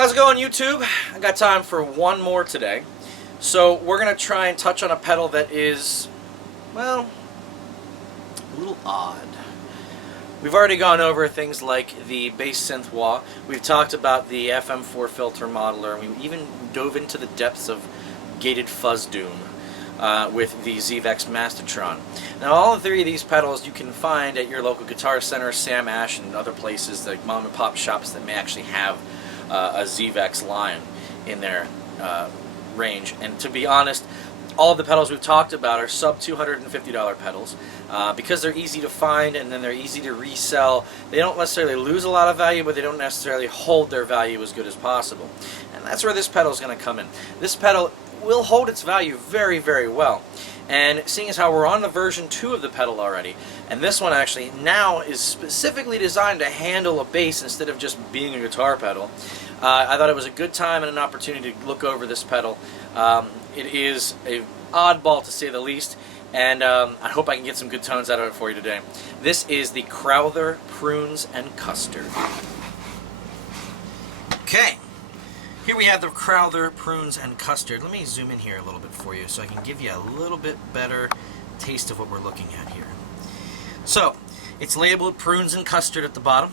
How's it going, YouTube? I got time for one more today. So we're going to try and touch on a pedal that is, well, a little odd. We've already gone over things like the bass synth wah. We've talked about the FM4 filter modeler. We even dove into the depths of gated fuzz doom with the ZVEX Mastertron. Now, all three of these pedals you can find at your local Guitar Center, Sam Ash, and other places like mom and pop shops that may actually have a ZVEX line in their range. And to be honest, all of the pedals we've talked about are sub $250 pedals. Because they're easy to find and then they're easy to resell, they don't necessarily lose a lot of value, but they don't necessarily hold their value as good as possible. And that's where this pedal is going to come in. This pedal will hold its value very, very well. And seeing as how we're on the version 2 of the pedal already, and this one actually now is specifically designed to handle a bass instead of just being a guitar pedal, I thought it was a good time and an opportunity to look over this pedal. It is an oddball to say the least, and I hope I can get some good tones out of it for you today. This is the Crowther Prunes and Custard. Okay, here we have the Crowther Prunes and Custard. Let me zoom in here a little bit for you so I can give you a little bit better taste of what we're looking at here. So, it's labeled Prunes and Custard at the bottom.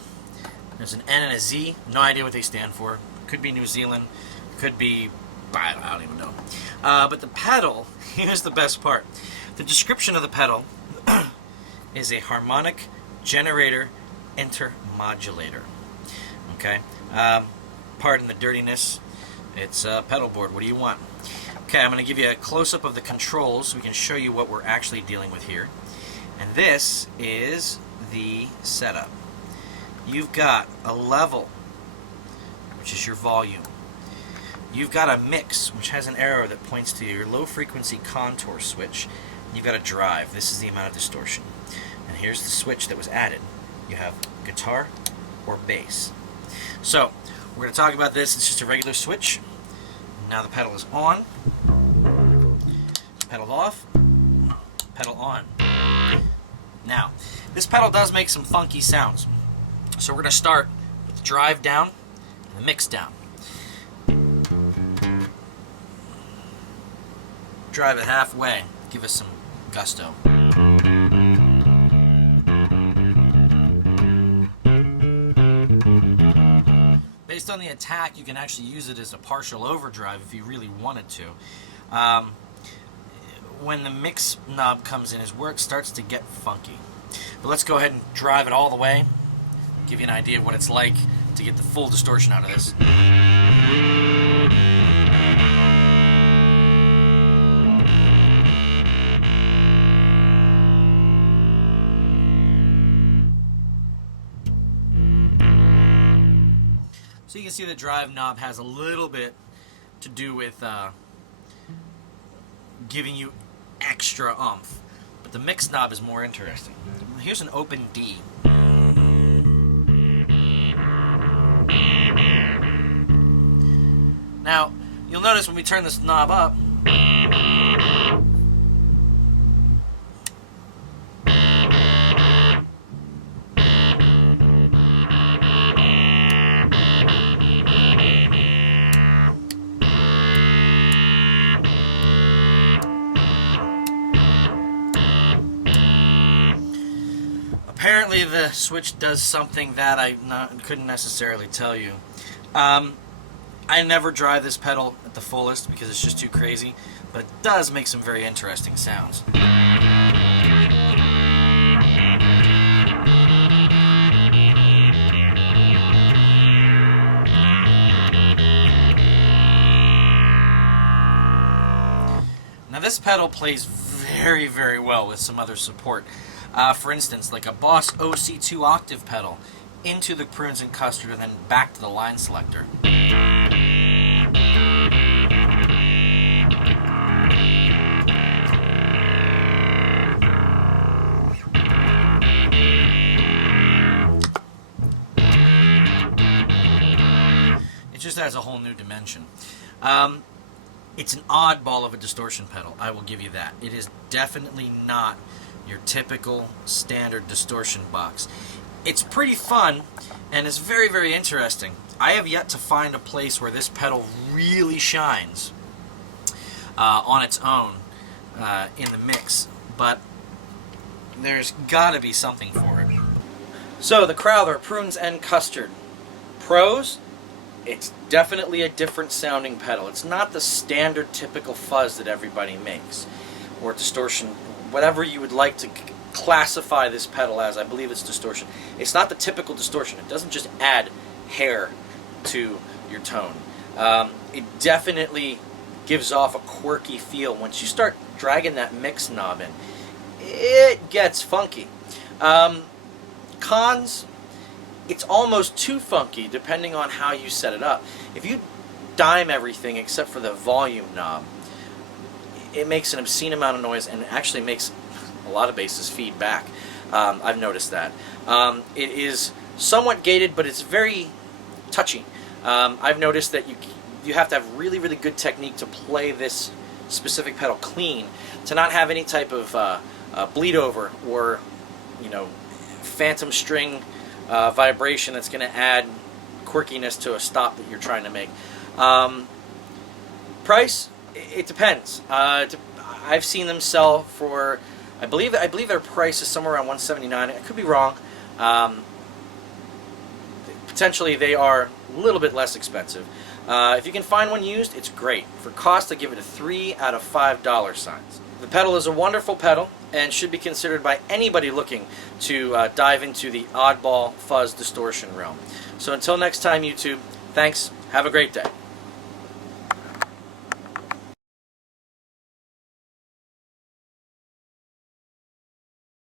There's an N and a Z, no idea what they stand for. Could be New Zealand, could be, I don't even know. But the pedal, here's the best part. The description of the pedal is a harmonic generator intermodulator. Okay? Pardon the dirtiness. It's a pedal board. What do you want? Okay, I'm going to give you a close-up of the controls so we can show you what we're actually dealing with here. And this is the setup. You've got a level, which is your volume. You've got a mix, which has an arrow that points to your low-frequency contour switch. You've got a drive. This is the amount of distortion. And here's the switch that was added. You have guitar or bass. So, we're going to talk about this. It's just a regular switch. Now the pedal is on. Pedal off. Pedal on. Now, this pedal does make some funky sounds. So we're going to start with the drive down and the mix down. Drive it halfway. Give us some gusto. Based on the attack, you can actually use it as a partial overdrive if you really wanted to. When the mix knob comes in is where it starts to get funky. But let's go ahead and drive it all the way. Give you an idea of what it's like to get the full distortion out of this. So you can see the drive knob has a little bit to do with giving you extra oomph, but the mix knob is more interesting. Here's an open D. Now, you'll notice when we turn this knob up, apparently the switch does something that I couldn't necessarily tell you. I never drive this pedal at the fullest because it's just too crazy, but it does make some very interesting sounds. Now this pedal plays very, very well with some other support. For instance, like a Boss OC2 octave pedal into the Prunes and Custard and then back to the line selector. It just adds a whole new dimension. It's an oddball of a distortion pedal, I will give you that. It is definitely not your typical standard distortion box. It's pretty fun, and it's very, very interesting. I have yet to find a place where this pedal really shines on its own in the mix, but there's got to be something for it. So the Crowther Prunes and Custard. Pros, it's definitely a different sounding pedal. It's not the standard typical fuzz that everybody makes, or distortion, whatever you would like to classify this pedal as. I believe it's distortion. It's not the typical distortion. It doesn't just add hair to your tone. It definitely gives off a quirky feel. Once you start dragging that mix knob in, it gets funky. Cons, it's almost too funky depending on how you set it up. If you dime everything except for the volume knob, it makes an obscene amount of noise and actually makes a lot of basses feed back. I've noticed that. It is somewhat gated, but it's very touchy. I've noticed that you have to have really, really good technique to play this specific pedal clean, to not have any type of bleed over or, you know, phantom string vibration that's going to add quirkiness to a stop that you're trying to make. Price, it depends. I've seen them sell for, I believe their price is somewhere around $179. I could be wrong. Potentially they are a little bit less expensive. If you can find one used, it's great. For cost, I give it a 3 out of 5 dollar signs. The pedal is a wonderful pedal and should be considered by anybody looking to dive into the oddball fuzz distortion realm. So until next time, YouTube, thanks. Have a great day.